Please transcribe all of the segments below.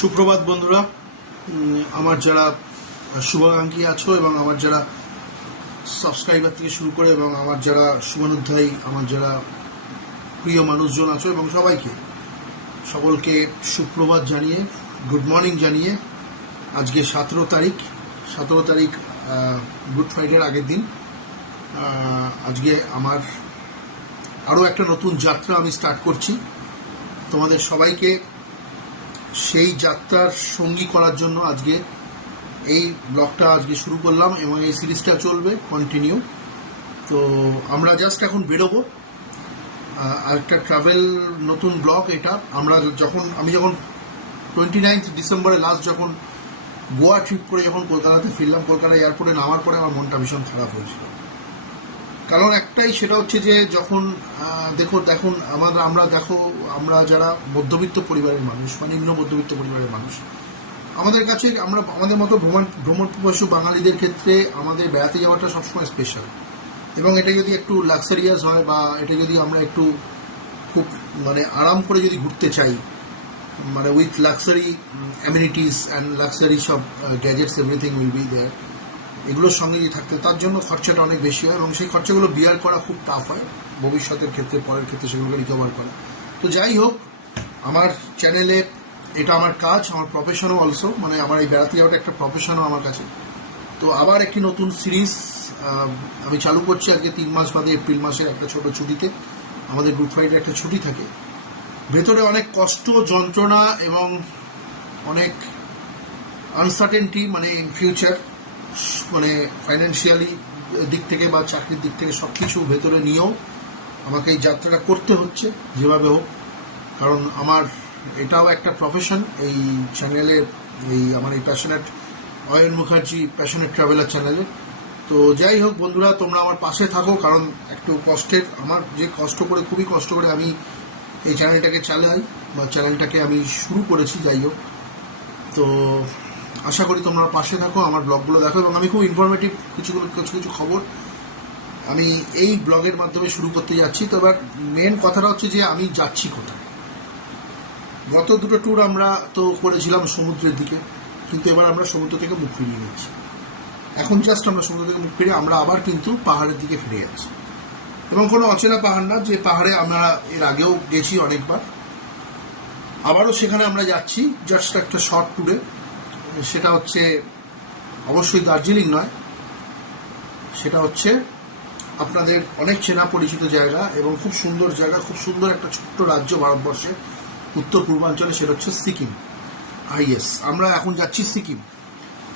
সুপ্রভাত বন্ধুরা, আমার যারা শুভাকাঙ্ক্ষী আছো এবং আমার যারা সাবস্ক্রাইবার থেকে শুরু করে এবং আমার যারা শুভানুধ্যায়ী, আমার যারা প্রিয় মানুষজন আছো এবং সকলকে সুপ্রভাত জানিয়ে, গুড মর্নিং জানিয়ে, আজকে 17 তারিখ গুড ফ্রাইডের আগের দিন। আজকে আমার আরও একটা নতুন যাত্রা আমি স্টার্ট করছি। তোমাদের সবাইকে সেই যাত্রার সঙ্গী করার জন্য আজকে এই ব্লগটা আজকে শুরু করলাম এবং এই সিরিজটা চলবে কন্টিনিউ। তো আমরা জাস্ট এখন বেরোবো, আরেকটা ট্রাভেল নতুন ব্লগ এটা। আমি যখন 29 ডিসেম্বরে লাস্ট যখন গোয়া ট্রিপ করে যখন কলকাতাতে ফিরলাম, কলকাতা এয়ারপোর্টে নামার পরে আমার মনটা ভীষণ খারাপ হয়েছিল। কারণ একটাই, সেটা হচ্ছে যে যখন আমরা যারা মধ্যবিত্ত পরিবারের মানুষ বা নিম্ন মধ্যবিত্ত পরিবারের মানুষ, আমাদের কাছে আমাদের মতো ভ্রমণ পিপাসু বাঙালিদের ক্ষেত্রে আমাদের বেড়াতে যাওয়াটা সবসময় স্পেশাল। এবং এটা যদি একটু লাক্সারিয়াস হয় বা এটা যদি আমরা একটু খুব আরাম করে যদি ঘুরতে চাই, with luxury amenities and luxury সব gadgets, everything will be there, এগুলোর সঙ্গে যদি থাকতে, তার জন্য খরচাটা অনেক বেশি হয় এবং সেই খরচাগুলো বিয়ার করা খুব টাফ হয় ভবিষ্যতের ক্ষেত্রে, পরের ক্ষেত্রে সেগুলোকে রিকভার করা। তো যাই হোক, আমার চ্যানেলে এটা আমার কাজ, আমার প্রফেশনও অলসো, আমার এই বেড়াতে যাওয়াটা একটা প্রফেশনও আমার কাছে। তো আবার একটি নতুন সিরিজ আমি চালু করছি আজকে 3 মাস বাদে, এপ্রিল মাসের একটা ছোট ছুটিতে। আমাদের গুড ফ্রাইডে একটা ছুটি থাকে, ভেতরে অনেক কষ্ট, যন্ত্রণা এবং অনেক আনসার্টেনটি, ইন ফিউচার, ফাইন্যান্সিয়ালি দিক থেকে বা চাকরির দিক থেকে সব কিছু ভেতরে নিয়েও আমাকে এই যাত্রাটা করতে হচ্ছে যেভাবে হোক। কারণ আমার এটাও একটা প্রফেশন, এই চ্যানেলের, আমার এই passionate Ayan Mukherjee passionate traveller চ্যানেলে। তো যাই হোক বন্ধুরা, তোমরা আমার পাশে থাকো, কারণ একটু কষ্টের, আমার যে খুবই কষ্ট করে আমি এই চ্যানেলটাকে চালাই বা চ্যানেলটাকে আমি শুরু করেছি। যাই হোক, তো আশা করি তোমরা পাশে থাকো, আমার ব্লগগুলো দেখো এবং আমি খুব ইনফরমেটিভ কিছু খবর আমি এই ব্লগের মাধ্যমে শুরু করতে যাচ্ছি। তো এবার মেন কথাটা হচ্ছে যে আমি যাচ্ছি কোথায়। গত দুটো ট্যুর আমরা তো করেছিলাম সমুদ্রের দিকে, কিন্তু এবার আমরা সমুদ্র থেকে মুখ ফিরিয়ে নিচ্ছি। এখন জাস্ট আমরা সমুদ্র থেকে মুখ ফিরে আমরা আবার কিন্তু পাহাড়ের দিকে ফিরে যাচ্ছি, এবং কোনো অচেনা পাহাড় না, যে পাহাড়ে আমরা এর আগেও গেছি অনেকবার, আবারও সেখানে আমরা যাচ্ছি জাস্ট একটা শর্ট ট্যুরে। সেটা হচ্ছে অবশ্যই দার্জিলিং নয়, সেটা হচ্ছে আপনাদের অনেক চেনা পরিচিত জায়গা এবং খুব সুন্দর জায়গা, খুব সুন্দর একটা ছোট্ট রাজ্য ভারতবর্ষে উত্তর পূর্বাঞ্চলে, সেটা হচ্ছে সিকিম। আমরা এখন যাচ্ছি সিকিম।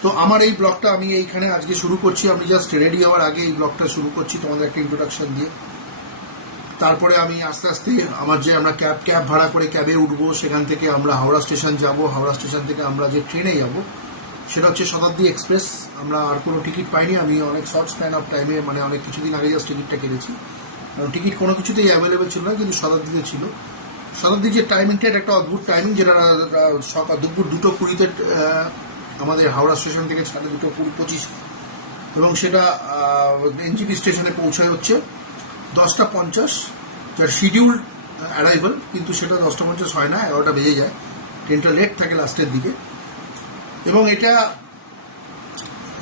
তো আমার এই ব্লগটা আমি এইখানে আজকে শুরু করছি। আমি জাস্ট রেডি হওয়ার আগে এই ব্লগটা শুরু করছি তোমাদের একটা ইন্ট্রোডাকশন দিয়ে। তারপরে আমি আস্তে আস্তে আমরা ক্যাব ভাড়া করে ক্যাবে উঠবো, সেখান থেকে আমরা হাওড়া স্টেশন যাব, হাওড়া স্টেশন থেকে আমরা যে ট্রেনে যাব সেটা হচ্ছে শতাব্দী এক্সপ্রেস। আমরা আর কোনো টিকিট পাইনি, আমি অনেক শর্ট স্প্যান অফ টাইমে, অনেক কিছুদিন আগে জাস্ট টিকিটটা কেটেছি, কারণ টিকিট কোনো কিছুতেই অ্যাভেলেবেল ছিল না, কিন্তু শতাব্দীতে ছিল। শতাব্দীর যে টাইমিংটা, একটা অদ্ভুত টাইমিং, যেটা সকাল দুপুর 2:20 আমাদের হাওড়া স্টেশন থেকে ছাড়ে 2:25, এবং সেটা এনজিপি স্টেশনে পৌঁছায় হচ্ছে 10:50, যার শিডিউল্ড অ্যারাইভাল, কিন্তু সেটা 10:50 হয় না, 11টা বেজে যায়, ট্রেনটা লেট থাকে লাস্টের দিকে। এবং এটা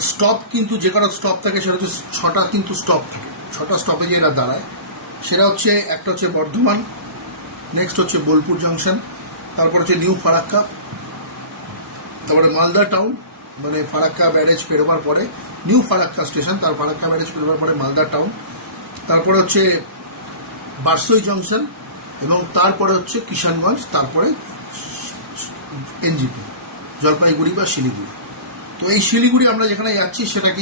স্টপ কিন্তু যে কটা স্টপ থাকে সেটা হচ্ছে 6টা কিন্তু স্টপ থাকে, 6টা স্টপেজে এরা দাঁড়ায়। সেটা হচ্ছে, একটা হচ্ছে বর্ধমান, নেক্সট হচ্ছে বোলপুর জাংশন, তারপর হচ্ছে নিউ ফারাক্কা, তারপরে মালদা টাউন, ফারাক্কা ব্যারেজ পেরোবার পরে নিউ ফারাক্কা স্টেশন, তার ফারাক্কা ব্যারেজ পেরোবার পরে মালদা টাউন, তারপরে হচ্ছে বারসই জংশন, এবং তারপরে হচ্ছে কিষানগঞ্জ, তারপরে এনজিপি জলপাইগুড়ি বা শিলিগুড়ি। তো এই শিলিগুড়ি আমরা যেখানে যাচ্ছি সেটাও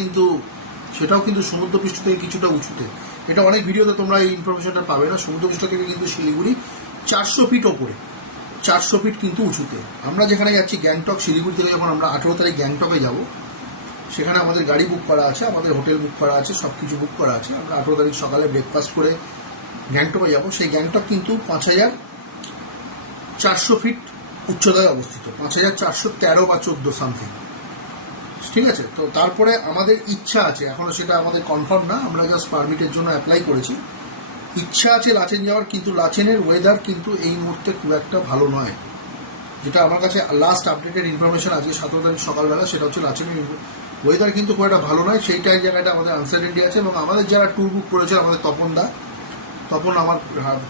কিন্তু সমুদ্রপৃষ্ঠ থেকে কিছুটা উঁচুতে। এটা অনেক ভিডিওতে তোমরা এই ইনফরমেশনটা পাবে না। সমুদ্রপৃষ্ঠ থেকে কিন্তু শিলিগুড়ি 400 ফিট ওপরে, 400 ফিট কিন্তু উঁচুতে। আমরা যেখানে যাচ্ছি গ্যাংটক, শিলিগুড়ি থেকে যখন আমরা 18 তারিখ গ্যাংটকে যাব, সেখানে আমাদের গাড়ি বুক করা আছে, আমাদের হোটেল বুক করা আছে, সব কিছু বুক করা আছে। আমরা 18 তারিখ সকালে ব্রেকফাস্ট করে গ্যাংটকে যাব। সেই গ্যাংটক কিন্তু 5400 ফিট উচ্চতায় অবস্থিত, 5413 বা 14 সামথিং, ঠিক আছে। তো তারপরে আমাদের ইচ্ছা আছে, এখনো সেটা আমাদের কনফার্ম না, আমরা জাস্ট পারমিটের জন্য অ্যাপ্লাই করেছি, ইচ্ছা আছে লাচেন যাওয়ার, কিন্তু লাচেনের ওয়েদার কিন্তু এই মুহূর্তে খুব একটা ভালো নয়। যেটা আমার কাছে লাস্ট আপডেটেড ইনফরমেশন আজকে 17 তারিখ সকালবেলা, সেটা হচ্ছে লাচেনের ওয়েদার কিন্তু খুব একটা ভালো নয়, সেইটাই জায়গাটা আমাদের আনসার্টেনটি আছে। এবং আমাদের যারা ট্যুর বুক করেছে, আমাদের তপন আমার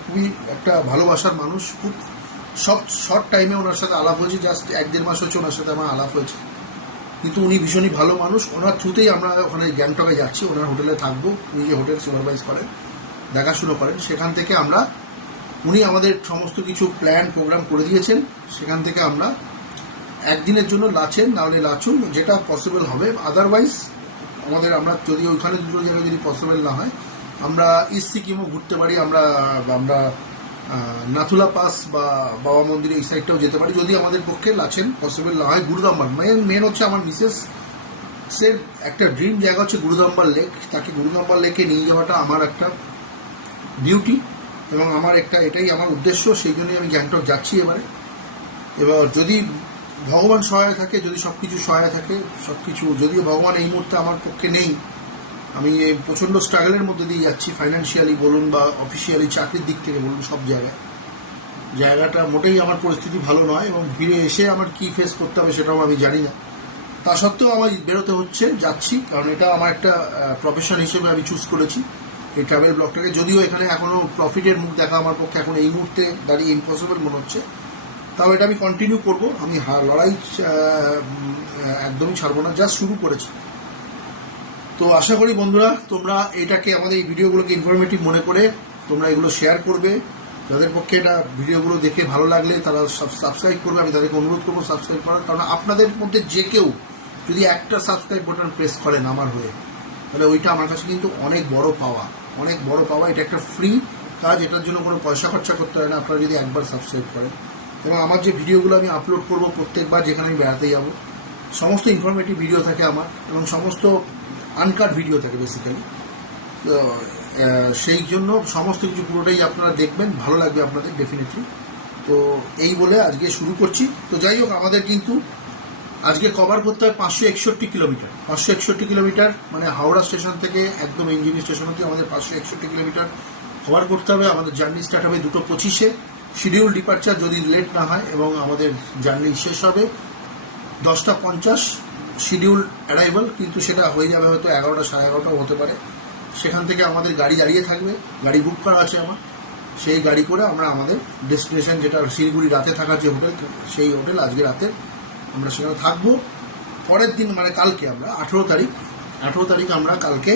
খুবই একটা ভালোবাসার মানুষ, খুব শর্ট টাইমে ওনার সাথে আলাপ হয়েছে, জাস্ট 1-1.5 মাস হচ্ছে ওনার সাথে আমার আলাপ হয়েছে, কিন্তু উনি ভীষণই ভালো মানুষ। ওনার থ্রুতেই আমরা ওখানে গ্যাংটকে যাচ্ছি, ওনার হোটেলে থাকবো, উনি যে হোটেল সুপারভাইজ করেন, দেখাশুনো করেন, সেখান থেকে আমরা, উনি আমাদের সমস্ত কিছু প্ল্যান প্রোগ্রাম করে দিয়েছেন। সেখান থেকে আমরা একদিনের জন্য লাচেন, নাহলে লাচুন, যেটা পসিবল হবে। আদারওয়াইজ আমরা যদি ওইখানে দুটো জায়গায় যদি পসিবল না হয়, আমরা ইস্ট সিকিমও ঘুরতে পারি, আমরা নাথুলা পাস বা বাবা মন্দিরে এই সাইডটাও যেতে পারি, যদি আমাদের পক্ষে লাচেন পসিবল না হয়। গুরুদাম্বার মেন হচ্ছে আমার মিসেসের একটা ড্রিম জায়গা হচ্ছে গুরুদাম্বার লেক। তাকে গুরুদাম্বার লেকে নিয়ে যাওয়াটা আমার একটা ডিউটি এবং আমার এটাই আমার উদ্দেশ্য, সেই জন্যই আমি গ্যাংটক যাচ্ছি এবারে। এবার যদি ভগবান সহায় থাকে, যদি সব কিছু সহায় থাকে, সব কিছু, যদিও ভগবান এই মুহূর্তে আমার পক্ষে নেই, আমি এই প্রচণ্ড স্ট্রাগলের মধ্যে দিয়ে যাচ্ছি, ফাইন্যান্সিয়ালি বলুন বা অফিসিয়ালি চাকরির দিক থেকে বলুন, সব জায়গাটা মোটেই আমার পরিস্থিতি ভালো নয়, এবং ফিরে এসে আমার কি ফেস করতে হবে সেটাও আমি জানি না। তা সত্ত্বেও আমার বেরোতে হচ্ছে, যাচ্ছি, কারণ এটা আমার একটা প্রফেশন হিসেবে আমি চুজ করেছি এই ট্রাভেল ব্লগটাকে। যদিও এখানে এখনও প্রফিটের মুখ দেখা আমার পক্ষে এখন এই মুহূর্তে দাঁড়িয়ে ইম্পসিবল মনে হচ্ছে, তাও এটা আমি কন্টিনিউ করবো। আমি লড়াই একদমই ছাড়বো না, জাস্ট শুরু করেছি। তো আশা করি বন্ধুরা, তোমরা এটাকে, আমাদের এই ভিডিওগুলোকে ইনফরমেটিভ মনে করে তোমরা এগুলো শেয়ার করবে। যাদের পক্ষে এটা ভিডিওগুলো দেখে ভালো লাগলে তারা সাবস্ক্রাইব করবে। আমি তাদেরকে অনুরোধ করবো সাবস্ক্রাইব করার, কারণ আপনাদের মধ্যে যে কেউ যদি একটা সাবস্ক্রাইব বাটন প্রেস করেন আমার হয়ে, তাহলে ওইটা আমার কাছে কিন্তু অনেক বড় পাওয়া। এটা একটা ফ্রি কাজ, এটার জন্য কোনো পয়সা খরচা করতে হয় না, আপনারা যদি একবার সাবস্ক্রাইব করেন। এবং আমার যে ভিডিওগুলো আমি আপলোড করবো প্রত্যেকবার যেখানে আমি বেড়াতে যাব, সমস্ত ইনফরমেটিভ ভিডিও থাকে আমার, এবং সমস্ত আনকাট ভিডিও থাকে বেসিক্যালি। তো সেই জন্য সমস্ত কিছু পুরোটাই আপনারা দেখবেন, ভালো লাগবে আপনাদের ডেফিনেটলি। তো এই বলে আজকে শুরু করছি। তো যাই হোক, আমাদের কিন্তু আজকে কভার করতে হয় 561 কিলোমিটার। 561 কিলোমিটার মানে হাওড়া স্টেশন থেকে একদম ইঞ্জিনি স্টেশন অব্দি আমাদের 561 কিলোমিটার কভার করতে হবে। আমাদের জার্নি স্টার্ট হবে 2:25-এ, শিডিউল ডিপার্চার যদি লেট না হয়, এবং আমাদের জার্নি শেষ হবে 10:50, শিডিউল অ্যারাইভাল কিন্তু সেটা হয়ে যাবে হয়তো 11টা, 11:30 হতে পারে। সেখান থেকে আমাদের গাড়ি দাঁড়িয়ে থাকবে, গাড়ি বুক করা আছে আমার, সেই গাড়ি করে আমরা আমাদের ডেস্টিনেশন, যেটা শিলিগুড়ি রাতে থাকার যে হোটেল, সেই হোটেল আজকে রাতে আমরা সেখানে থাকবো। পরের দিন মানে কালকে আমরা 18 তারিখ আমরা কালকে,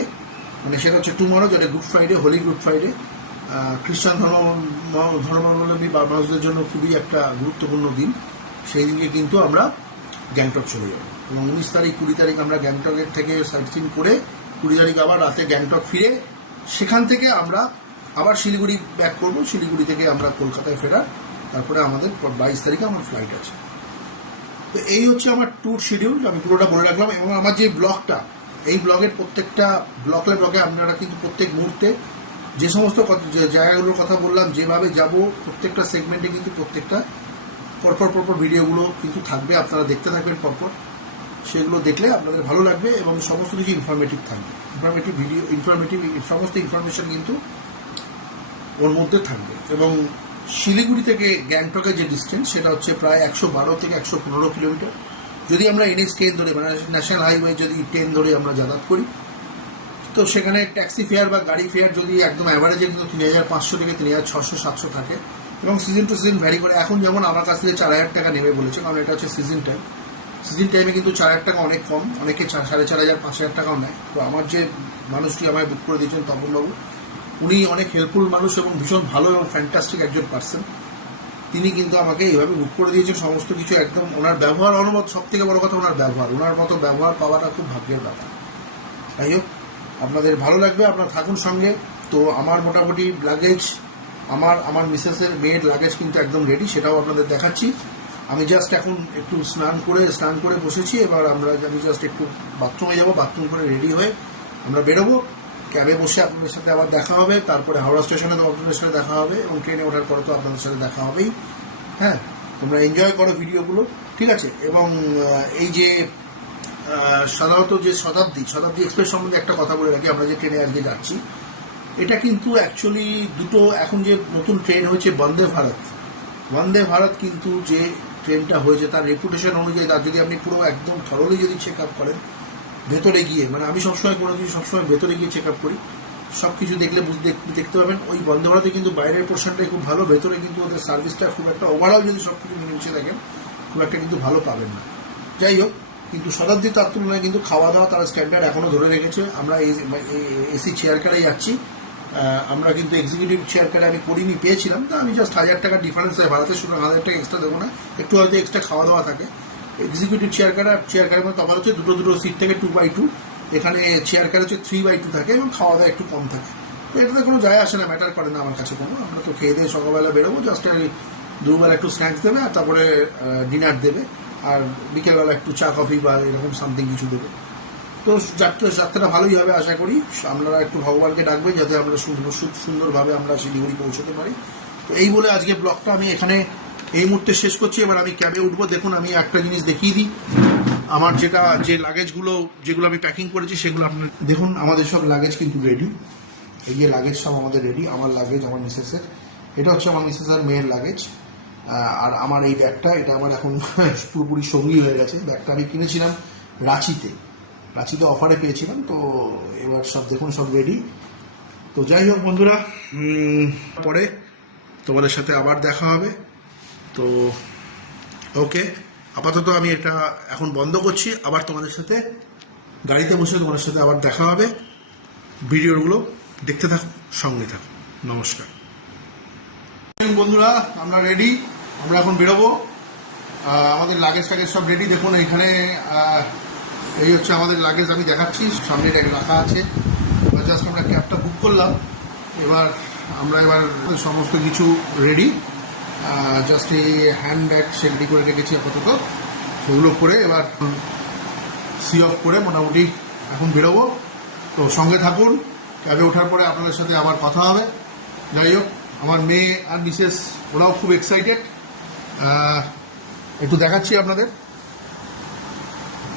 মানে সেটা হচ্ছে টুমরো, যেটা Good Friday, Holy Good Friday, খ্রিস্টান ধর্মাবলম্বী বা মানুষদের জন্য খুবই একটা গুরুত্বপূর্ণ দিন। সেই দিনকে কিন্তু আমরা গ্যাংটক চলে যাব, এবং 19 তারিখ 20 তারিখ আমরা গ্যাংটকের থেকে সাইট সিন করে 20 তারিখ আবার রাতে গ্যাংটক ফিরে, সেখান থেকে আমরা আবার শিলিগুড়ি ব্যাক করবো। শিলিগুড়ি থেকে আমরা কলকাতায় ফেরার, তারপরে আমাদের 22 তারিখে আমার ফ্লাইট আছে। তো এই হচ্ছে আমার ট্যুর শিডিউল, আমি পুরোটা বলে রাখলাম। এবং আমার যে ব্লগটা, এই ব্লগের প্রত্যেকটা ব্লগে আপনারা কিন্তু প্রত্যেক মুহূর্তে যে সমস্ত জায়গাগুলোর কথা বললাম, যেভাবে যাব, প্রত্যেকটা সেগমেন্টে কিন্তু প্রত্যেকটা পরপর ভিডিওগুলো কিন্তু থাকবে, আপনারা দেখতে থাকবেন পরপর। সেগুলো দেখলে আপনাদের ভালো লাগবে, এবং সমস্ত কিছু ইনফরমেটিভ থাকবে, ইনফরমেটিভ সমস্ত ইনফরমেশন কিন্তু ওর মধ্যে থাকবে। এবং শিলিগুড়ি থেকে গ্যাংটকের যে ডিস্টেন্স, সেটা হচ্ছে প্রায় 112 থেকে 115 কিলোমিটার। যদি আমরা NH 10 ধরে, মানে ন্যাশনাল হাইওয়ে যদি 10 ধরে আমরা যাতায়াত করি, তো সেখানে ট্যাক্সি ফেয়ার বা গাড়ি ফেয়ার যদি একদম অ্যাভারেজে কিন্তু 3,500 থেকে 3,600-700 থাকে, এবং সিজন টু সিজন ভ্যারি করে। এখন যেমন আমার কাছ থেকে 4,000 টাকা নেবে বলেছে, কারণ এটা হচ্ছে সিজন টাইমে কিন্তু 4,000 টাকা অনেক কম, অনেকে 4,500, 5,000 টাকাও নেয়। তো আমার যে মানুষটি আমায় বুক করে দিয়েছেন তপনবাবু, উনি অনেক হেল্পফুল মানুষ এবং ভীষণ ভালো এবং ফ্যান্টাস্টিক একজন পার্সন। তিনি কিন্তু আমাকে এইভাবে বুক করে দিয়েছেন সমস্ত কিছু, একদম ওনার ব্যবহার অনুমত, সব থেকে বড় কথা ওনার ব্যবহার, ওনার মতো ব্যবহার পাওয়াটা খুব ভাগ্যের ব্যাপার। যাই হোক, আপনাদের ভালো লাগবে, আপনারা থাকুন সঙ্গে। তো আমার মোটামুটি লাগেজ, আমার মিসেসের মেয়ের লাগেজ কিন্তু একদম রেডি, সেটাও আপনাদের দেখাচ্ছি। আমি জাস্ট এখন একটু স্নান করে বসেছি। এবার আমি জাস্ট একটু বাথরুমে যাবো, বাথরুম করে রেডি হয়ে আমরা বেরোবো। ক্যাবে বসে আপনাদের সাথে আবার দেখা হবে, তারপরে হাওড়া স্টেশনে তো আপনাদের সাথে দেখা হবে, এবং ট্রেনে ওঠার পরে তো আপনাদের সাথে দেখা হবেই। হ্যাঁ, তোমরা এনজয় করো ভিডিওগুলো, ঠিক আছে। এবং এই যে সাধারণত যে শতাব্দী এক্সপ্রেস সম্বন্ধে একটা কথা বলে রাখি, আমরা যে ট্রেনে আজকে যাচ্ছি, এটা কিন্তু অ্যাকচুয়ালি দুটো, এখন যে নতুন ট্রেন হয়েছে বন্দে ভারত কিন্তু যে ট্রেনটা হয়েছে তার রেপুটেশন অনুযায়ী, তার যদি আপনি পুরো একদম থরলি যদি চেক আপ করেন ভেতরে গিয়ে, মানে আমি সবসময় কোনো কিছু সবসময় ভেতরে গিয়ে চেক আপ করি, সব কিছু দেখলে দেখতে পাবেন ওই বন্ধ ভারতে কিন্তু বাইরের পোর্শনটাই খুব ভালো, ভেতরে কিন্তু ওদের সার্ভিসটা খুব একটা ওভারঅল যদি সব কিছু মিলেমিশে দেখেন খুব একটা কিন্তু ভালো পাবেন না। যাই হোক, কিন্তু শতাব্দী তার তুলনায় কিন্তু খাওয়া দাওয়া তারা স্ট্যান্ডার্ড এখনও ধরে রেখেছে। আমরা এসি চেয়ার কারে যাচ্ছি, আমরা কিন্তু এক্সিকিউটিভ চেয়ার কারে আমি করিনি, পেয়েছিলাম, তো আমি জাস্ট 1000 টাকার ডিফারেন্স হয়, ভারতের সুতরাং 1000 টাকা এক্সট্রা দেবো না, একটু হয়তো এক্সট্রা খাওয়া দাওয়া থাকে। এক্সিকিউটিভ চেয়ার কারের মধ্যে তফাৎ হচ্ছে দুটো সিট থেকে 2x2, এখানে চেয়ার কার হচ্ছে 3x2 থাকে এবং খাওয়া দাওয়া একটু কম থাকে। তো এটাতে কোনো যায় আসে না, ম্যাটার করে না আমার কাছে কোনো। আমরা তো খেয়ে দিয়ে সকালবেলা বেরোবো, জাস্ট দুবেলা একটু স্ন্যাক্স দেবে আর তারপরে ডিনার দেবে, আর বিকেলবেলা একটু চা কফি বা এরকম সামথিং কিছু দেবে। তো যাত্রাটা ভালোই হবে আশা করি। আপনারা একটু ভগবানকে ডাকবেন যাতে আমরা সুন্দরভাবে আমরা শিলিগুড়ি পৌঁছতে পারি। তো এই বলে আজকে ব্লগটা আমি এখানে এই মুহূর্তে শেষ করছি। এবার আমি ক্যাবে উঠবো। দেখুন, আমি একটা জিনিস দেখিয়ে দিই, আমার যে লাগেজগুলো যেগুলো আমি প্যাকিং করেছি সেগুলো আপনার দেখুন। আমাদের সব লাগেজ কিন্তু রেডি, এই যে লাগেজ সব আমাদের রেডি। আমার লাগেজ, আমার মিসেসের, এটা হচ্ছে আমার মিসেসের মেয়ের লাগেজ। আর আমার এই ব্যাগটা, এটা আমার এখন পুরোপুরি সঙ্গী হয়ে গেছে। ব্যাগটা আমি কিনেছিলাম রাঁচিতে অফারে পেয়েছিলাম। তো এবার সব দেখুন সব রেডি। তো যাই হোক বন্ধুরা, পরে তোমাদের সাথে আবার দেখা হবে। তো ওকে, আপাতত আমি এটা এখন বন্ধ করছি। আবার তোমাদের সাথে গাড়িতে বসে তোমাদের সাথে আবার দেখা হবে। ভিডিওগুলো দেখতে থাকো, সঙ্গে থাকো। নমস্কার বন্ধুরা, আমরা রেডি, আমরা এখন বেরোবো। আমাদের লাগেজ টাগেজ সব রেডি। দেখুন এখানে এই হচ্ছে আমাদের লাগেজ, আমি দেখাচ্ছি, সামনে রাখা আছে। জাস্ট আমরা ক্যাবটা বুক করলাম, এবার আমরা সমস্ত কিছু রেডি। জাস্ট এই হ্যান্ড ব্যাগ সে রেডি করে রেখেছি আপাতত, সেগুলো করে এবার সি অফ করে মোটামুটি এখন বেরোবো। তো সঙ্গে থাকুন, ক্যাবে ওঠার পরে আপনাদের সাথে আবার কথা হবে। যাই হোক, আমার মেয়ে আর মিসেস ওরাও খুব এক্সাইটেড। একটু দেখাচ্ছি আপনাদের,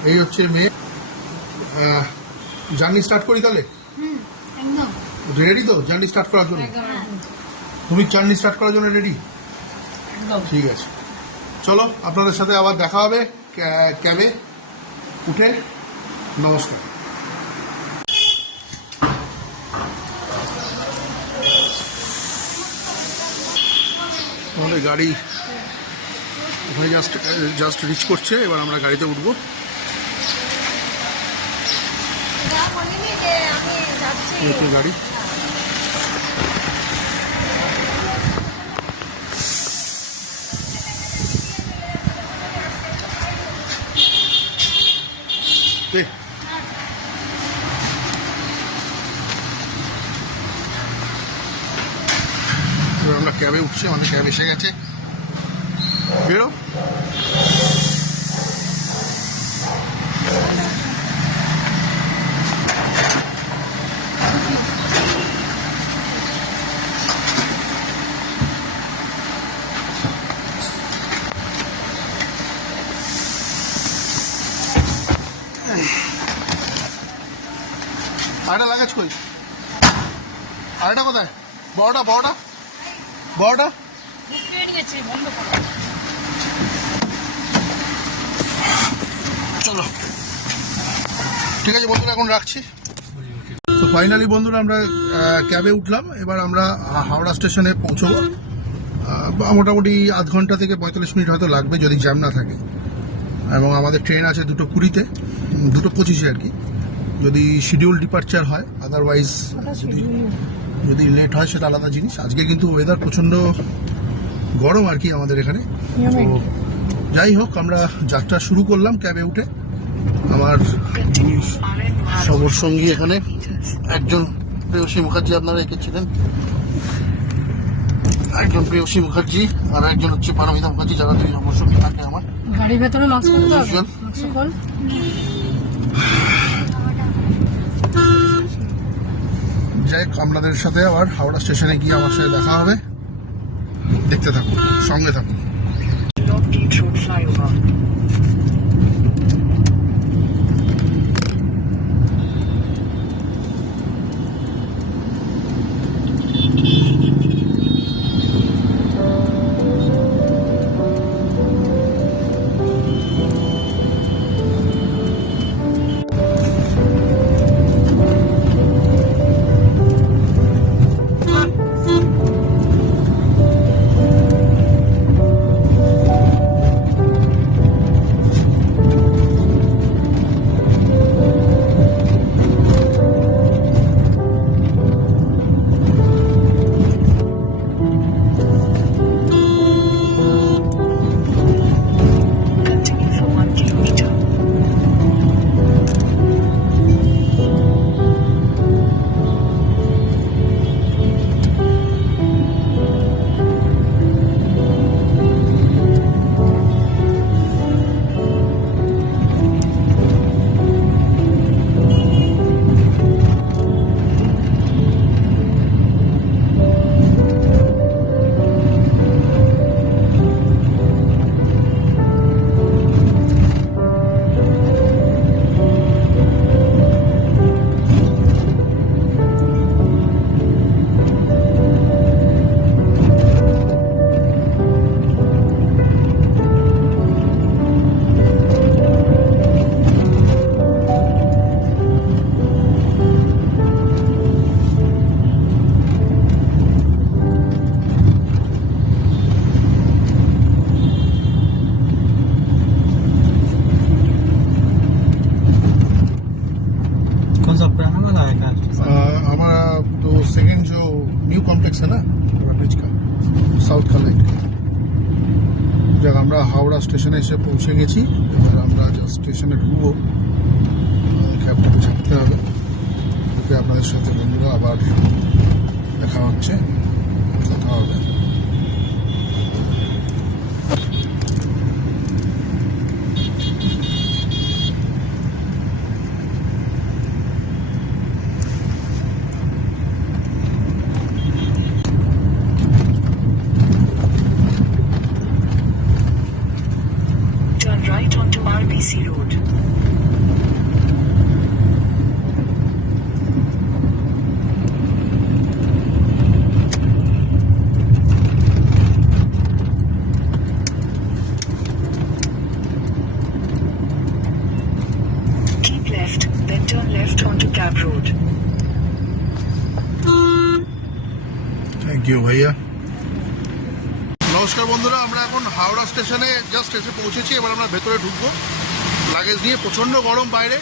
এই হচ্ছে মেয়ে। জার্নি স্টার্ট করি তাহলে? রেডি তো জার্নি স্টার্ট করার জন্য? তুমি জার্নি স্টার্ট করার জন্য রেডি? ঠিক আছে, চলো আপনাদের সাথে আবার দেখা হবে ক্যাবে উঠে। নমস্কার। আমাদের গাড়ি ওখানে জাস্ট রিচ করছে, এবার আমরা গাড়িতে উঠবো। গাড়ি আমরা ক্যাবে উঠছি, আমাদের ক্যাব এসে গেছে। বেরো। আরেকটা লাগেজ কই? আরেকটা কোথায়? বড়টা চলো, ঠিক আছে বন্ধুরা, এখন রাখছি। তো ফাইনালি বন্ধুরা আমরা ক্যাবে উঠলাম। এবার আমরা হাওড়া স্টেশনে পৌঁছবো। মোটামুটি আধ ঘন্টা থেকে 45 মিনিট হয়তো লাগবে যদি জ্যাম না থাকে। এবং আমাদের ট্রেন আছে 2:20-তে, 2:25-এ আর কি, যদি শিডিউল ডিপার্চার হয়। আদারওয়াইজ যদি লেট হয় সেটা আলাদা জিনিস। আজকে কিন্তু ওয়েদার প্রচণ্ড গরম আর কি আমাদের এখানে। তো যাই হোক, আমরা যাত্রা শুরু করলাম ক্যাবে উঠে। আমার সবর সঙ্গী এখানে একজন প্রেয়সী মুখার্জি, আপনারা এঁকেছিলেন, একজন প্রেয়সী মুখার্জি আর একজন হচ্ছে পারমিতা মুখার্জি, যারা দুই সবর সঙ্গী থাকে আমার গাড়ির ভেতরে। যাই হোক, আপনাদের সাথে আবার হাওড়া স্টেশনে গিয়ে আমার সাথে দেখা হবে। দেখতে থাকুন, সঙ্গে থাকুন। হাওড়া স্টেশনে এসে পৌঁছে গেছি। এবার আমরা স্টেশনে ঢুকবো, ক্যাবটাকে ছাড়তে হবে। ঢুকে আপনাদের সাথে বন্ধুরা আবার দেখা হচ্ছে, কথা হবে। Turn right onto RBC Road. Keep left, then turn left onto Cab Road. Thank you ভাইয়া। নমস্কার বন্ধুরা, আমরা এখন হাওড়া স্টেশনে জাস্ট এসে পৌঁছেছি। এবার আমরা ভেতরে ঢুকবো লাগেজ নিয়ে। প্রচণ্ড গরম বাইরে।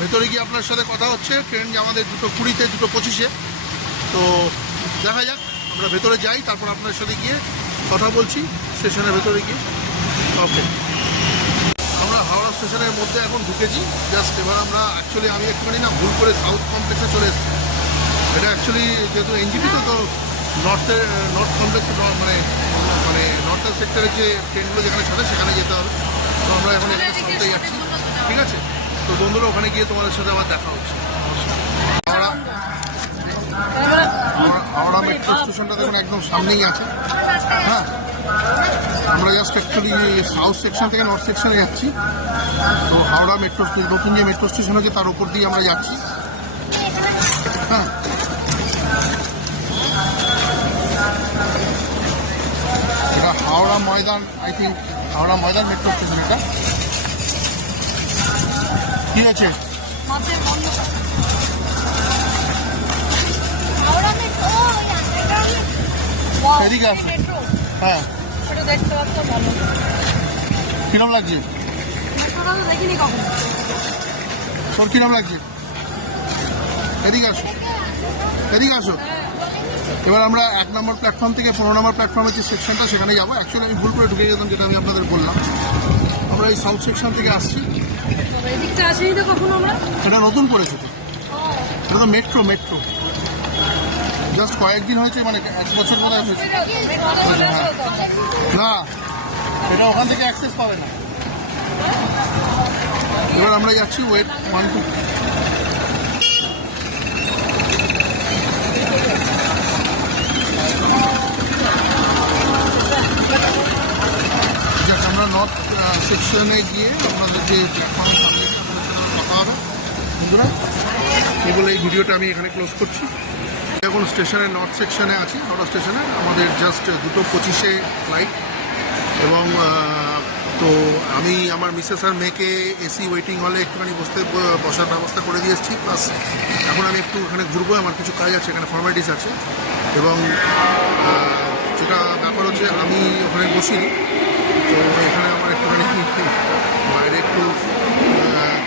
ভেতরে গিয়ে আপনার সাথে কথা হচ্ছে। ট্রেন আমাদের 2:20 2:25। তো দেখা যাক, আমরা ভেতরে যাই, তারপর আপনার সাথে গিয়ে কথা বলছি স্টেশনের ভেতরে গিয়ে। ওকে, আমরা হাওড়া স্টেশনের মধ্যে এখন ঢুকেছি জাস্ট। এবার আমরা অ্যাকচুয়ালি আমি একটুখানি না ভুল করে সাউথ কমপ্লেক্সে চলে এসেছি। এটা অ্যাকচুয়ালি যেহেতু এনজিপি তো নর্থ কমপ্লেক্স মানে নর্থের সেক্টরের যে ট্রেনগুলো যেখানে ছাড়ে সেখানে যেতে হবে। তো আমরা এখন এখানে সাউথে যাচ্ছি, ঠিক আছে? তো বন্ধুরা ওখানে গিয়ে তোমাদের সাথে আমার দেখা হচ্ছে। হাওড়া মেট্রো স্টেশনটা দেখুন একদম সামনেই আছে। হ্যাঁ, আমরা জাস্ট অ্যাকচুয়ালি সাউথ সেকশন থেকে নর্থ সেকশনে যাচ্ছি। তো হাওড়া মেট্রো নতুন যে মেট্রো স্টেশন আছে তার উপর দিয়ে আমরা যাচ্ছি। হ্যাঁ, এটা Howrah Maidan, I think Howrah Maidan metro station. এটা কি আছে? এদিকে আছে। হ্যাঁ, কিরম লাগছে? তোর কিরম লাগছে? এদিকে আসো, এদিকে আসো। এবার আমরা 1 নম্বর প্ল্যাটফর্ম থেকে 15 নম্বর প্ল্যাটফর্মের যে সেকশনটা সেখানে যাবো। অ্যাকচুয়ালি আমি ভুল করে ঢুকে গেলাম, যেটা আমি আপনাদের বললাম। আমরা এই সাউথ সেকশন থেকে আসছি। এটা নতুন করেছে তো, এটা তো মেট্রো জাস্ট কয়েকদিন হয়েছে, মানে 1 বছর বোধ হয়েছে। না, এটা ওখান থেকে অ্যাক্সেস পাবে না। এবার আমরা যাচ্ছি ওয়েট 1 2। আমরা নর্থ সেকশনে গিয়ে আমাদের যে প্ল্যাটফর্মের সামনে কথা হবে বন্ধুরা। এগুলো এই ভিডিওটা আমি এখানে ক্লোজ করছি। এখন স্টেশনের নর্থ সেকশনে আছি, হাওড়া স্টেশনে। আমাদের জাস্ট 2:25 ফ্লাইট। এবং তো আমি আমার মিসেস আর মেয়েকে এসি ওয়েটিং হলে একটুখানি বসার ব্যবস্থা করে দিয়ে এসেছি। প্লাস এখন আমি একটু ওখানে ঘুরবো, আমার কিছু কাজ আছে, এখানে ফর্মালিটিস আছে। এবং যেটা ব্যাপার হচ্ছে আমি ওখানে বসিনি, তো এখানে আমার একটুখানি বাইরে একটু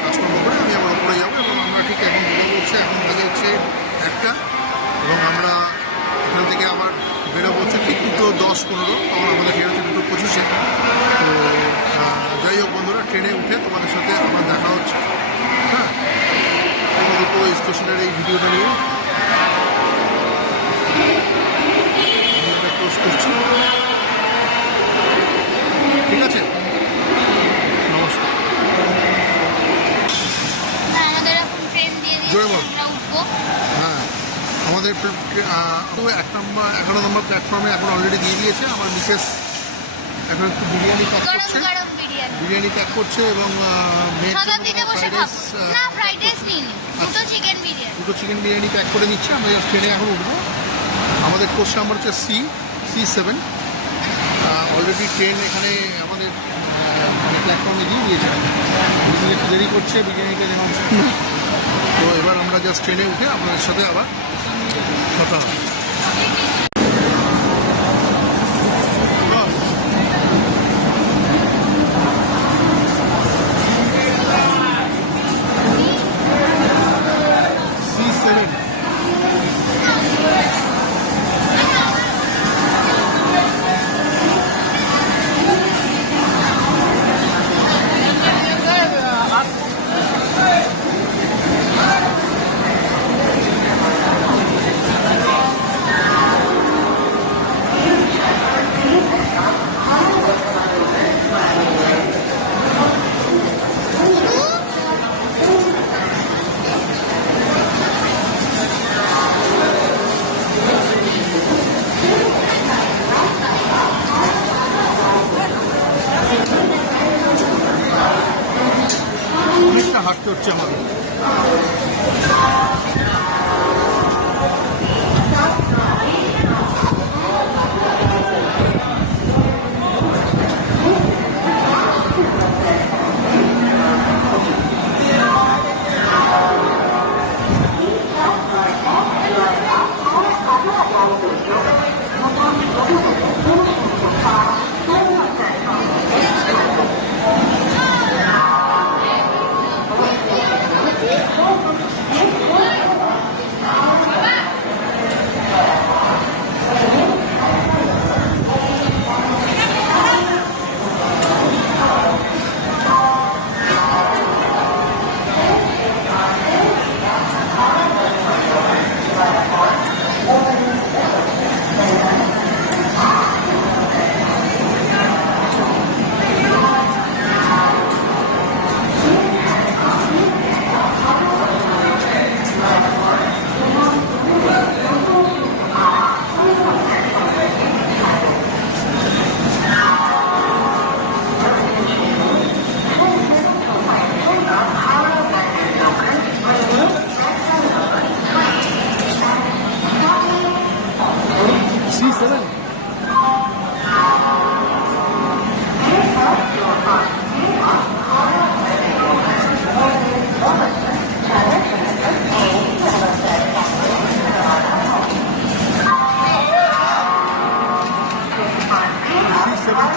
কাজকর্ম করে আমি আমার ওপরে যাবো। এবং আমরা ঠিক এখন বলছে, এখন বাজে হচ্ছে 1টা। এবং আমরা এখান থেকে আবার বেরোবো হচ্ছে ঠিক 2:10-15। তখন আমাদের ট্রেন হচ্ছে 2:25। তো যাই হোক বন্ধুরা, ট্রেনে উঠে তোমাদের সাথে আমার দেখা হচ্ছে। হ্যাঁ, দুটো স্টেশনের এই ভিডিওটা নিয়ে ক্লোজ করছি, ঠিক আছে? নমস্কার। আমাদের এখন ট্রেন দিয়ে দিয়েছে, আমরা উঠবো। হ্যাঁ, আমাদের 11 নম্বর প্ল্যাটফর্মে এখন অলরেডি দিয়ে দিয়েছে। আমার মিসেস এখন একটু বিরিয়ানি প্যাক করছে, বিরিয়ানি প্যাক করছে। এবং দুটো চিকেন বিরিয়ানি প্যাক করে নিচ্ছে। আমরা ট্রেনে এখন উঠবো। আমাদের কোচ নাম্বার হচ্ছে C7। অলরেডি ট্রেন এখানে আমাদের প্ল্যাটফর্মে দিয়ে দিয়েছে। একটু দেরি করছে বিরিয়ানিটা যেমন। তো এবার আমরা জাস্ট ট্রেনে উঠে আপনাদের সাথে আবার কথা হবে। হাঁটতে হচ্ছে আমাদের।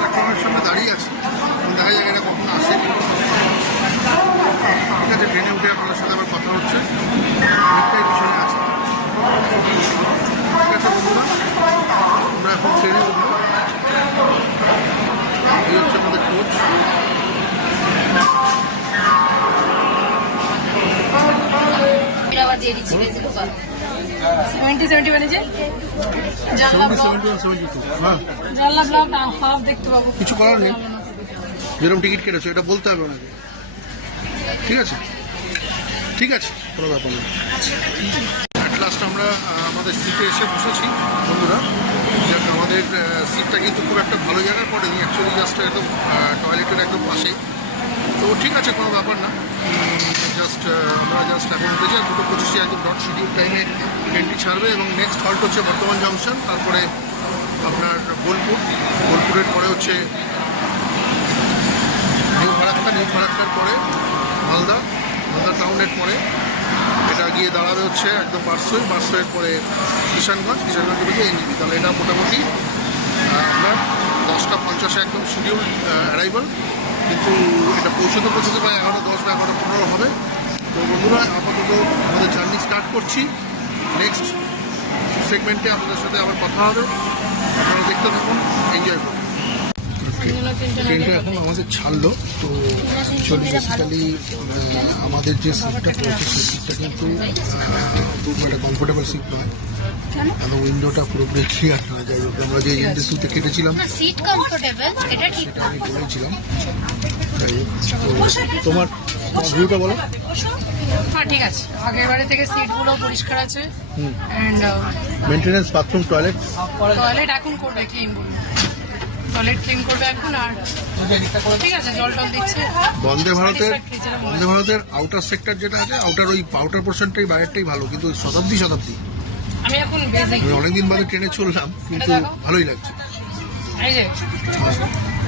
প্ল্যাটফর্মের সামনে দাঁড়িয়ে আছে, দেখা যাক এটা কখন আসে। ঠিক আছে, ট্রেনে উঠে আপনাদের সাথে আবার কথা হচ্ছে, অনেকটাই পিছনে আছে। ঠিক আছে বন্ধুরা, আমরা এখন ট্রেনে উঠবো। এই হচ্ছে আমাদের কোচ। দিয়ে দিচ্ছি বেশি লোক 70 বানিয়েছে জানলা ব্লক হাফ দেখতে পাবো। কিছু করার নেই, যেরকম টিকিট কেটেছো এটা বলতে হবে ওনাকে। ঠিক আছে, ঠিক আছে, কোনো ব্যাপার না। অ্যাট লাস্ট আমরা আমাদের সিটে এসে বসেছি বন্ধুরা। যাক, আমাদের সিটটা কিন্তু খুব একটা ভালো জায়গায় পড়েনি, অ্যাকচুয়ালি জাস্ট একদম টয়লেটের একদম পাশে। তো ঠিক আছে, কোনো ব্যাপার না। আমরা এখন উঠেছি 2:25 একদম ডট শিডিউল টাইমে ট্রেনটি ছাড়বে এবং নেক্সট হল্ট হচ্ছে বর্ধমান জংশন, তারপরে আপনার বোলপুরের পরে হচ্ছে নিউ ফারাক্কার পরে মালদা টাউনের পরে এটা গিয়ে দাঁড়াবে হচ্ছে একদম বারসইয়ের পরে কিষানগঞ্জ গিয়ে এনজিপি। তাহলে এটা মোটামুটি আপনার 10:50 একদম শিডিউল অ্যারাইভাল, কিন্তু এটা পৌঁছতে প্রায় 11:10 বা 11:15 হবে। তো বন্ধুরা, আপাতত আমাদের জার্নি স্টার্ট করছি। নেক্সট সেগমেন্টে আপনাদের সাথে আবার কথা হবে, আপনারা দেখতে থাকুন, এনজয় করুন। ট্রেনটা এখন আমাদের ছাড়লো। তো অ্যাকচুয়ালি বেসিক্যালি আমাদের যে সিটটা পড়েছে সেই সিটটা কিন্তু খুব একটা কমফোর্টেবল সিট নয়, এবং উইন্ডোটা পুরো ক্লিয়ার নয়। যাই হোক, আমরা যে ইন্ডাস্ট্রিতে কেটেছিলাম সিট কমফোর্টেবল, এটা ঠিক। সেটা আমি বলেছিলাম। যাই হোক, তোমার ভিউটা বলো। হ্যাঁ ঠিক আছে, আগের বারে থেকে সিটগুলো পরিষ্কার আছে। অ্যান্ড মেনটেন্যান্স, বাথরুম, টয়লেট এখন করবে, ক্লিন করবে, টয়লেট ক্লিন করবে এখন। আর ঠিক আছে, জল টল দিচ্ছে। বন্দে ভারতের আউটার সেক্টর যেটা আছে, আউটার পোর্শনটাই বাইরেরটাই ভালো, কিন্তু শতাব্দী আমি এখন বেসিক আমি অনেকদিন বাদে ট্রেনে চললাম, কিন্তু ভালোই লাগছে। এই যে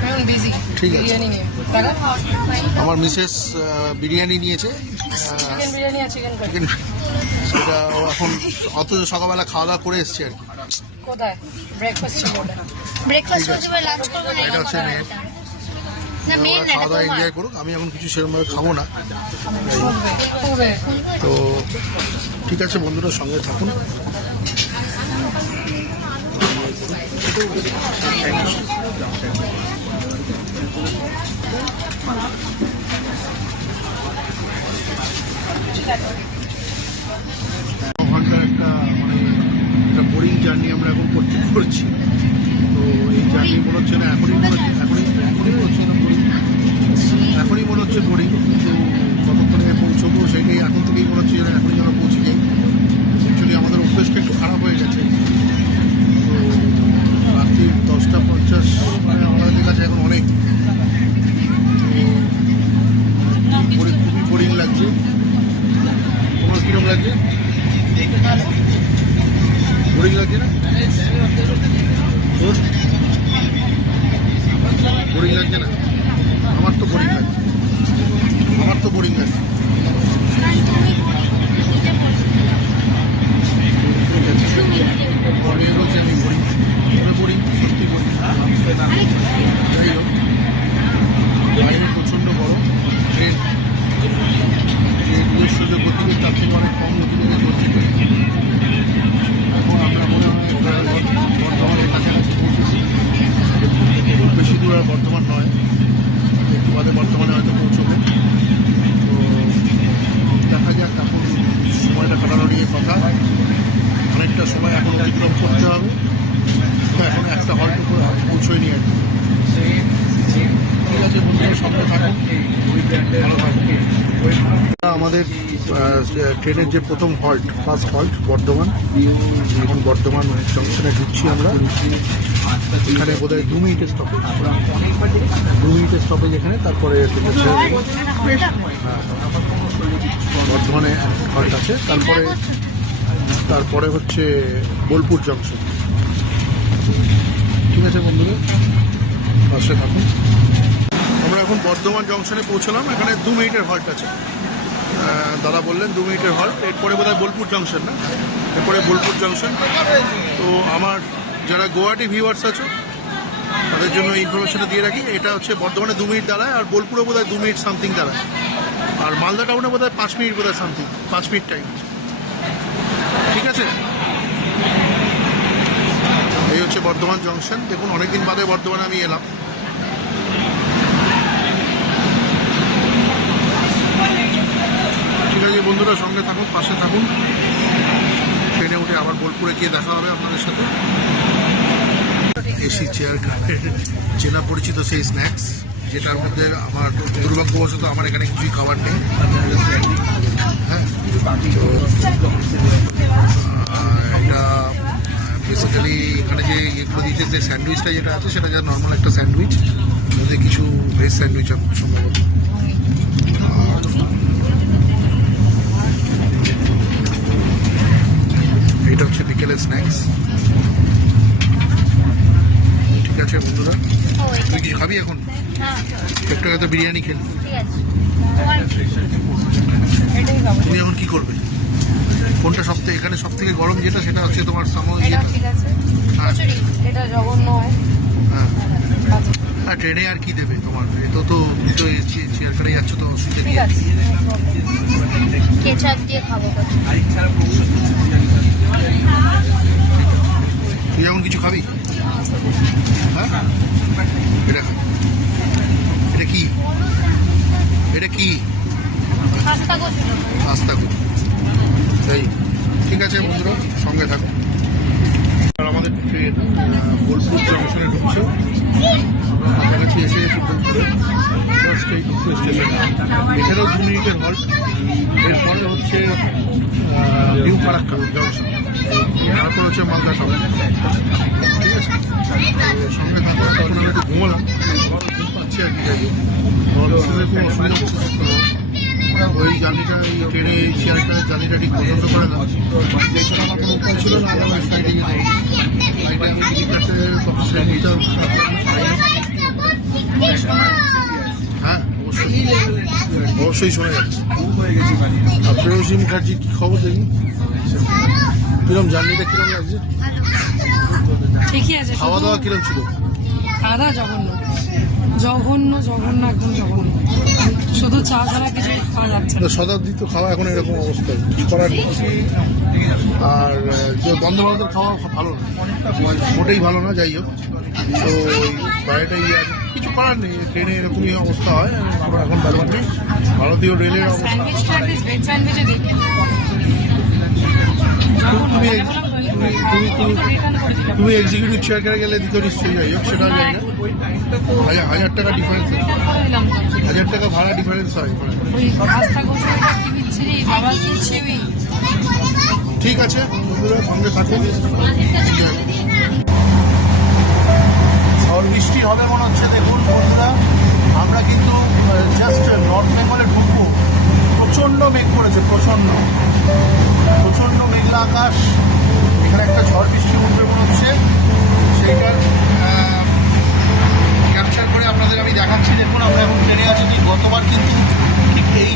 এখন বিজি। ঠিক আছে। বিরিয়ানি নিয়ে আমার মিসেস বিরিয়ানি নিয়েছে, চিকেন বিরিয়ানি আর চিকেন কারি। চিকেন, সেটা ও এখন অথচ সকালবেলা খাওয়া দাওয়া করে এসছে আর কি। কোথায় ব্রেকফাস্ট ছিল ওটা? ব্রেকফাস্ট করতে হবে, লাঞ্চ করবে না, এটা হচ্ছে মেন। না মেন না, খাওয়া দাওয়া এনজয় করুক, আমি এখন কিছু সেরকমভাবে খাবো না। করবে। তো ঠিক আছে বন্ধুরা, সঙ্গে থাকুন। ঘন্টা একটা একটা বোরিং জার্নি আমরা এখন করছি। তো এই জার্নি মনে হচ্ছে না, এখনই মনে হচ্ছে বোরিং, কিন্তু কতক্ষণে পৌঁছবো সেটাই এখন থেকেই মনে হচ্ছে যেন এখনই যেন পৌঁছে যাই। অ্যাকচুয়ালি আমাদের অভ্যেসটা একটু খারাপ হয়ে গেছে। তো রাত্রি 10:50 মানে আমাদের কাছে এখন অনেক, খুবই বোরিং লাগছে। বোরিং আছে। অনেক হচ্ছে আমি বোরিং, বোরিং, সত্যি বোরিং। যাই হোক, বাইরে প্রচণ্ড গরম, ট্রেন ট্রেনগুলোর সুযোগ গতিবেগ তার থেকে অনেক কম গতিবেগে চলছে। এখন আমরা মনে হয় বর্ধমানের কাছাকাছি পৌঁছেছি। খুব বেশি দূর আর বর্ধমান নয়, একটু বাদে বর্ধমানে হয়তো পৌঁছবে। তো দেখা যাক, এখন সময়টা কাটানো নিয়ে কথা। অনেকটা সময় এখন অতিক্রম করতে হবে, তো এখন একটা হল্ট উপরে পৌঁছয়নি আর কি। ঠিক আছে বন্ধুদের সঙ্গে থাকুন, ভালো থাকুন। আমাদের ট্রেনের যে প্রথম হল্ট, ফার্স্ট হল্ট বর্ধমান। এখন বর্ধমান জংশনে ঢুকছি আমরা। এখানে বোধ হয় 2 মিনিটের স্টপেজ, 2 মিনিটের স্টপেজ এখানে। তারপরে বর্ধমানে হল্ট আছে। তারপরে হচ্ছে বোলপুর জংশন। ঠিক আছে বন্ধুরা, পাশে থাকুন। আমরা এখন বর্ধমান জংশনে পৌঁছলাম। এখানে 2 মিনিটের হল্ট আছে। দাদা বললেন 2 মিনিটের হল্ট। এরপরে বোধহয় বোলপুর জংশন, না? এরপরে বোলপুর জংশন। তো আমার যারা গুয়াহাটি ভিউয়ার্স আছে তাদের জন্য ইনফরমেশনটা দিয়ে রাখি। এটা হচ্ছে বর্ধমানে 2 মিনিট দাঁড়ায়, আর বোলপুরে বোধহয় 2 মিনিট সামথিং দাঁড়ায়, আর মালদা টাউনে বোধহয় 5 মিনিট বোধহয় সামথিং, 5 মিনিট টাইম। ঠিক আছে, এই হচ্ছে বর্ধমান জংশন। দেখুন, অনেকদিন বাদে বর্ধমানে আমি এলাম। ঠিক আছে বন্ধুরা, সঙ্গে থাকুন, পাশে থাকুন। ট্রেনে উঠে আবার বোলপুরে গিয়ে দেখা হবে আপনাদের সাথে। এসি চেয়ার চেনা পরিচিত সেই স্ন্যাক্স, যেটার মধ্যে আমার দুর্ভাগ্যবশত আমার এখানে কিছুই খাবার নেই। হ্যাঁ, এটা বেসিক্যালি এখানে যে এগুলো দিয়েছে, যে স্যান্ডউইচটা যেটা আছে সেটা যা নর্মাল একটা স্যান্ডউইচ, মধ্যে কিছু ভেজ স্যান্ডউইচ সম্ভবত। এটা হচ্ছে বিকেলের স্ন্যাক্স। ঠিক আছে বন্ধুরা, তুই কিছু খাবি এখন? একটু আগে তো বিরিয়ানি খেলি। তুমি এখন কি করবে? কোনটা সবথেকে এখানে সব থেকে গরম যেটা, সেটা হচ্ছে তোমার হ্যাঁ, আর ট্রেনে আর কি দেবে তোমার? এত তো তুমি তো চেয়ার করে যাচ্ছ, তো অসুবিধা নেই। কেচাপ দিয়ে খাবো। তুই এখন কিছু খাবি? হ্যাঁ, এটা খা। এটা কি? এটা কি? পাস্তা করছি। পাস্তা করছি। তাই, ঠিক আছে বন্ধুরা, সঙ্গে থাকো। আর আমাদের ট্রেন বোলপুর জংশনে ঢুকছে। আমরা কাছাকাছি এসে গেছি বোলপুরে, জাস্ট এই ঢুকতে স্টেশন। এখানেও 2 মিনিটের হল্ট। এরপরে হচ্ছে নিউ ফারাক্কা জংশন, তারপর হচ্ছে মালদা টাউন। ঠিক আছে, সঙ্গে থাকো। এখন আমি একটু ঘুমালাম, ঘুম পাচ্ছি আর কি। যাই হোক, কোনো অসুবিধা ওই জার্নিটা, ট্রেনে এই চেয়ারটা জার্নিটা ঠিক পছন্দ করে না। এছাড়া আমার কোনো উপায় ছিল না, আমার ফ্লাইটে যেতে হবে। ফ্লাইটে আমি টিকিট কাটতে হ্যাঁ, অবশ্যই শোনা যাচ্ছে। আর প্রেয়সী মুখার্জির কি খবর দেখি? কিরম জার্নিটা কিরম লাগছে? ঠিকই আছে। খাওয়া দাওয়া কিরম ছিল? খাওয়া দাওয়া জঘন্য, জঘন্য, জঘন্য, একদম জঘন্য। শুধু চা ছাড়া কিছু খাওয়া যাচ্ছে না। শতাব্দী তো খাওয়া এখন এরকম অবস্থা, কি করার নেই। আর বন্ধু বান্ধবের খাওয়া ভালো না, মোটেই ভালো না। যাই হোক, তো ওই বাইরেটাই কিছু করার নেই। ট্রেনে এরকমই অবস্থা হয়। আমরা এখন ব্যাপার নেই, ভারতীয় রেলের অবস্থা। স্যান্ডউইচটা অ্যাটলিস্ট ভেজ স্যান্ডউইচে দেখে তুমি এক্সিকিউটিভ চেয়ার গেলে দিত নিশ্চয়ই। যাই হোক, সেটা জানি না। 1000 টাকা ডিফারেন্স, 1000 টাকা ভাড়া ডিফারেন্স হয়। ঠিক আছে বন্ধুরা, সঙ্গে থাকুন। ঝড় বৃষ্টি হবে মনে হচ্ছে। দেখুন বন্ধুরা, আমরা কিন্তু জাস্ট নর্থ বেঙ্গলে ঢুকবো। প্রচণ্ড মেঘ করেছে, প্রচণ্ড মেঘলা আকাশ। এখানে একটা ঝড় বৃষ্টি উঠবে মনে হচ্ছে। সেইটার ক্যাপচার করে আপনাদের আমি দেখাচ্ছি। দেখুন, আমরা এখন ট্রেনে আছি। গতবার কিন্তু ঠিক এই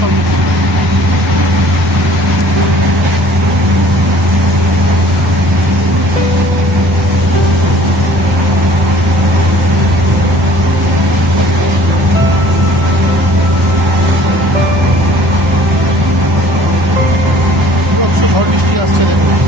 সম্মুখে। ঝড় বৃষ্টি আসছে দেখুন।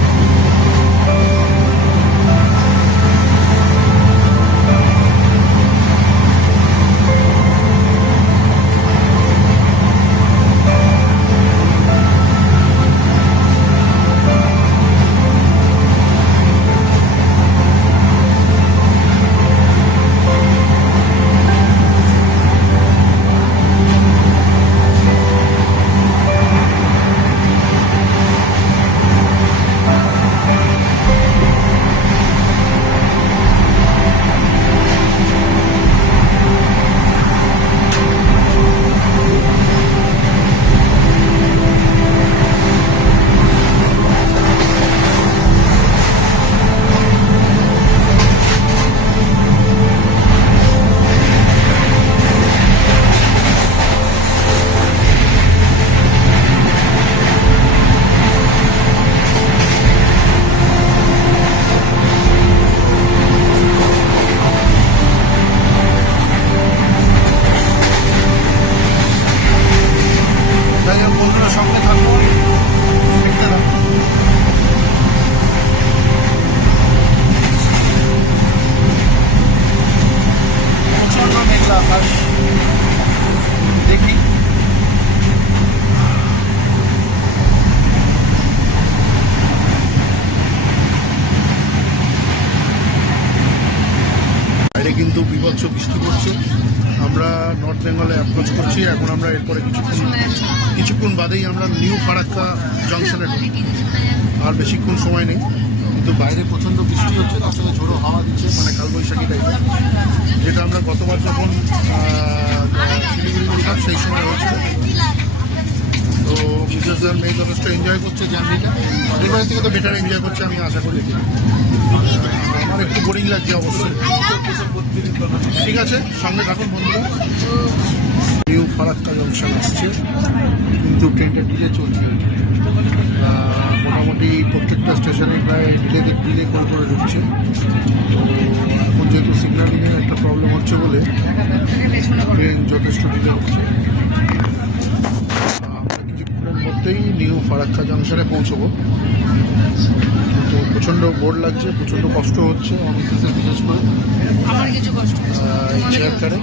তাই হোক বন্ধুরা, সঙ্গে থাকুন, দেখতে থাকুন। প্রচন্ড মেঘলা আকাশ, দেখি বাইরে কিন্তু বিভৎস বৃষ্টি পড়ছে। আমরা নর্থ বেঙ্গলে অ্যাপ্রোচ করছি। এখন আমরা এরপরে কিছুক্ষণ বাদেই আমরা নিউ ফারাক্কা জংশনে ঢুকব। আর বেশিক্ষণ সময় নেই, কিন্তু বাইরে প্রচণ্ড বৃষ্টি হচ্ছে, তার সাথে ঝোড়ো হাওয়া দিচ্ছে, মানে কালবৈশাখী টাইপের, যেটা আমরা গতবার যখন শিলিগুড়ি গেলাম সেই সময় হয়েছিল। তো মিসেসদের মেয়ে যথেষ্ট এনজয় করছে জার্নিটা, এবারের থেকে তো বেটার এনজয় করছে আমি আশা করি। আমার একটু বোরিং লাগছে অবশ্যই। ঠিক আছে, সঙ্গে থাকুন বন্ধুরা। নিউ ফারাক্কা জংশন আসছে, কিন্তু ট্রেনটা ডিলে চলছে। মোটামুটি প্রত্যেকটা স্টেশনে প্রায় ডিলে করে ঢুকছে। তো এখন যেহেতু সিগন্যালিংয়ের একটা প্রবলেম হচ্ছে বলে ট্রেন যথেষ্ট ডিলে হচ্ছে। আমরা কিছুক্ষণের মধ্যেই নিউ ফারাক্কা জংশনে পৌঁছবো। কিন্তু প্রচণ্ড বোর লাগছে, প্রচণ্ড কষ্ট হচ্ছে অফিসে, বিশেষ করে আমার কিছু কষ্ট এই চেয়ারটারে।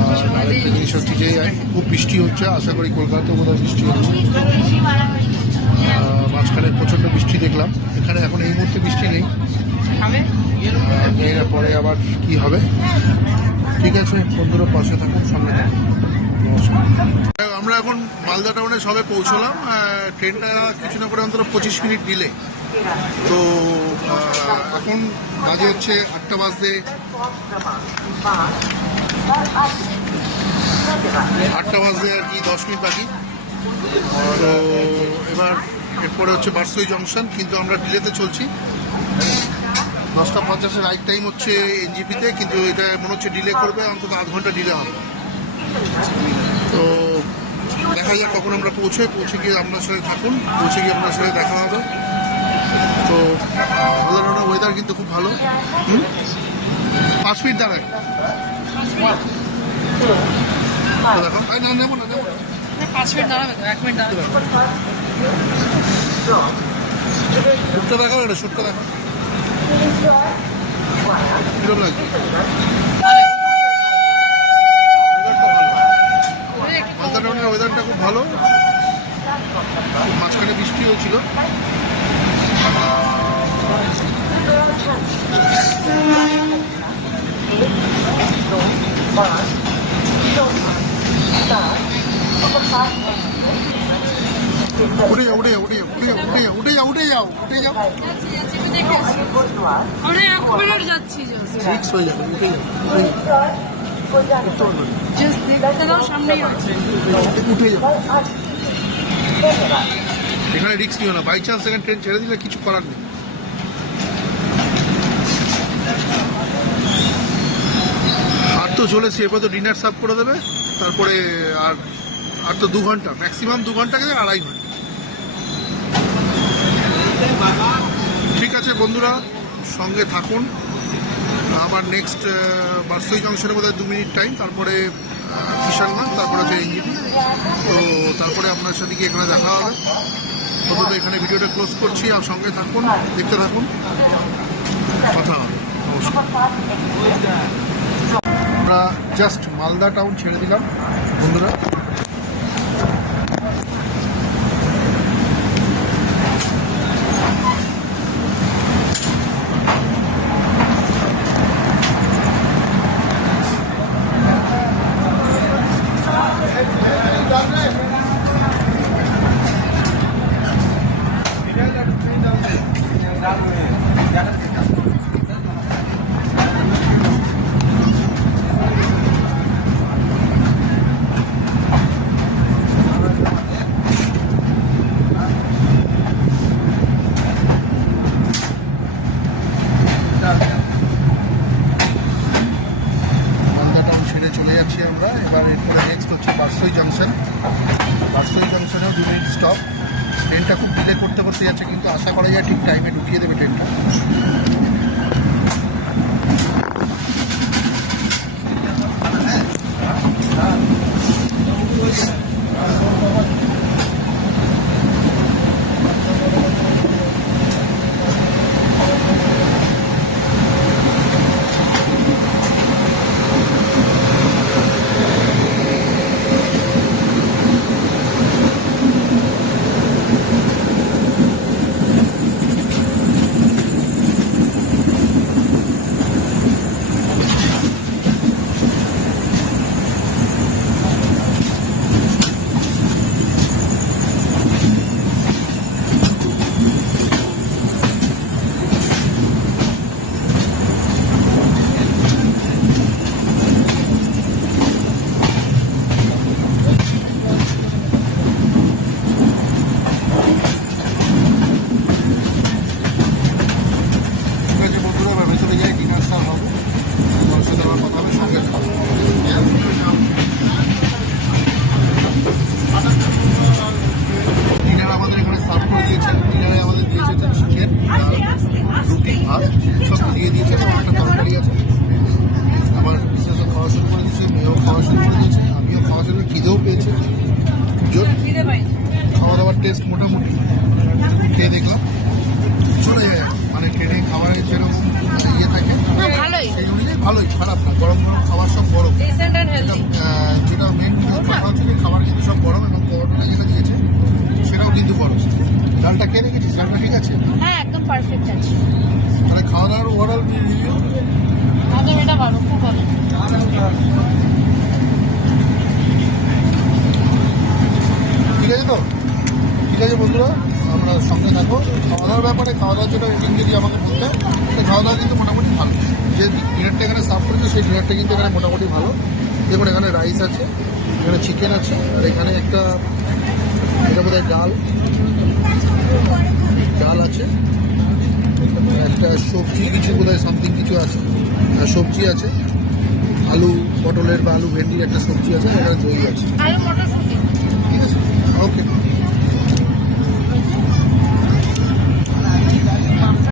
আর আরেকটা জিনিস হচ্ছে যে খুব বৃষ্টি হচ্ছে, আশা করি কলকাতাতেও বোধহয় বৃষ্টি হচ্ছে। মাঝখানে প্রচণ্ড বৃষ্টি দেখলাম, এখানে এখন এই মুহূর্তে বৃষ্টি নেই, এর পরে আবার কি হবে। ঠিক আছে বন্ধুরা, পাশে থাকুন, সামনে থাকুন। নমস্কার। আমরা এখন মালদা টাউনে সবে পৌঁছলাম। ট্রেনটা কিছু না করে অন্তত 25 মিনিট ডিলে। তো এখন বাজে হচ্ছে 8টা বাজতে 10 মিনিট বাকি। তো এবার এরপরে হচ্ছে বারসই জংশন, কিন্তু আমরা ডিলেতে চলছি। 10টা 50-এর রাইট টাইম হচ্ছে এনজিপিতে, কিন্তু এটা মনে হচ্ছে ডিলে করবে, অন্তত আধ ঘন্টা ডিলে হবে। তো দেখা যাক কখন আমরা পৌঁছে গিয়ে আপনার সাথে থাকুন, পৌঁছে গিয়ে আপনার সাথে দেখা হবে। তো সাধারণ ওয়েদার কিন্তু খুব ভালো। 5 মিনিট দাঁড়ায় দেখো, না নেবো না 5 মিনিট দাঁড়াবে, 1 মিনিট দাঁড়াবে। শুটটা দেখাও, এটা শুটটা দেখো কিরকম লাগছে। মালদা টাউনের ওয়েদারটা খুব ভালো, মাঝখানে বৃষ্টি হয়েছিল। উঠে যাও। আমরা 1 মিনিট যাচ্ছি, ফিক্স হয়ে যাবে, উঠে যাও। জাস্ট দেখতে দাও, সামনেই আছে। উঠে যাও, এখানে রিস্ক নিও না। বাই চান্স এখানে ট্রেন ছেড়ে দিলে কিছু করার নেই। আর তো চলেছে, এরপর তো ডিনার সার্ভ করে দেবে, তারপরে আর আর তো 2 ঘন্টা, ম্যাক্সিমাম 2 ঘন্টা গেলে 2.5 ঘন্টা। ঠিক আছে বন্ধুরা, সঙ্গে থাকুন। আমার নেক্সট বারসই জংশনের মধ্যে 2 মিনিট টাইম, তারপরে কিষানগঞ্জ, তারপরে হচ্ছে এনজিপি। তো তারপরে আপনার সাথে কি এখানে দেখা হবে। প্রথমে এখানে ভিডিওটা ক্লোজ করছি, আর সঙ্গে থাকুন, দেখতে থাকুন, কথা হবে নমস্কার। আমরা জাস্ট মালদা টাউন ছেড়ে দিলাম বন্ধুরা। মালদা টাউন ছেড়ে চলে যাচ্ছি আমরা। এবার এরপরে নেক্সট হচ্ছে বারসই জংশন। বারসই জংশনেও 2 মিনিট স্টপ। ট্রেনটা খুব ডিলে করতে করতে যাচ্ছে, কিন্তু আশা করা যায় ঠিক টাইমে ঢুকিয়ে দেবে ট্রেনটা। ডিনার আমাদের এখানে সার্ভ করে দিয়েছে। ডিনারে আমাদের দিয়েছে চিকেন, রুটি, ভাত সব দিয়ে দিয়েছে, এবং একটা তরকারি আছে। আমার বিশেষ খাওয়া শুরু করে দিয়েছে, মেয়েও খাওয়া শুরু করে দিয়েছে, আমিও খাওয়া শুরু, খিদেও পেয়েছে। খাওয়া দাওয়ার টেস্ট মোটামুটি খেয়ে দেখলাম চলে যায়, মানে ট্রেনে খাবারের যেরকম ইয়ে থাকে ভালোই, সেই অনুযায়ী ভালোই, খারাপ না। গরম গরম খাবার সব গরম, যেটা মেন কথা হচ্ছে যে খাবার কিন্তু সব গরম, এবং পরোটা যেটা দিয়েছে সেটাও কিন্তু গরম। ডালটা খেয়ে রেখেছিস? ডালটা ঠিক আছে? হ্যাঁ একদম পারফেক্ট আছে। মানে খাওয়া দাওয়ার ওভারঅল রিভিউ একদম এটা ভালো, খুব ভালো। ঠিক আছে তো? ঠিক আছে বন্ধুরা, আমরা সঙ্গে থাকো। খাওয়া দাওয়ার ব্যাপারে, খাওয়া দাওয়ার যেটা রেটিং যদি আমাকে বলতে, খাওয়া দাওয়া কিন্তু মোটামুটি ভালো। যে ডিনারটা এখানে সার্ভ করেছে সেই ডিনারটা কিন্তু এখানে মোটামুটি ভালো। দেখুন এখানে রাইস আছে, এখানে চিকেন আছে, আর এখানে একটা এটা বোধহয় ডাল আছে, একটা সবজি কিছু বোধহয় সামথিং কিছু আছে, সবজি আছে, আলু পটলের বা আলু ভেন্ডির একটা সবজি আছে, এখানে দই আছে। আলু মটরশুঁটি। ঠিক আছে, ওকে।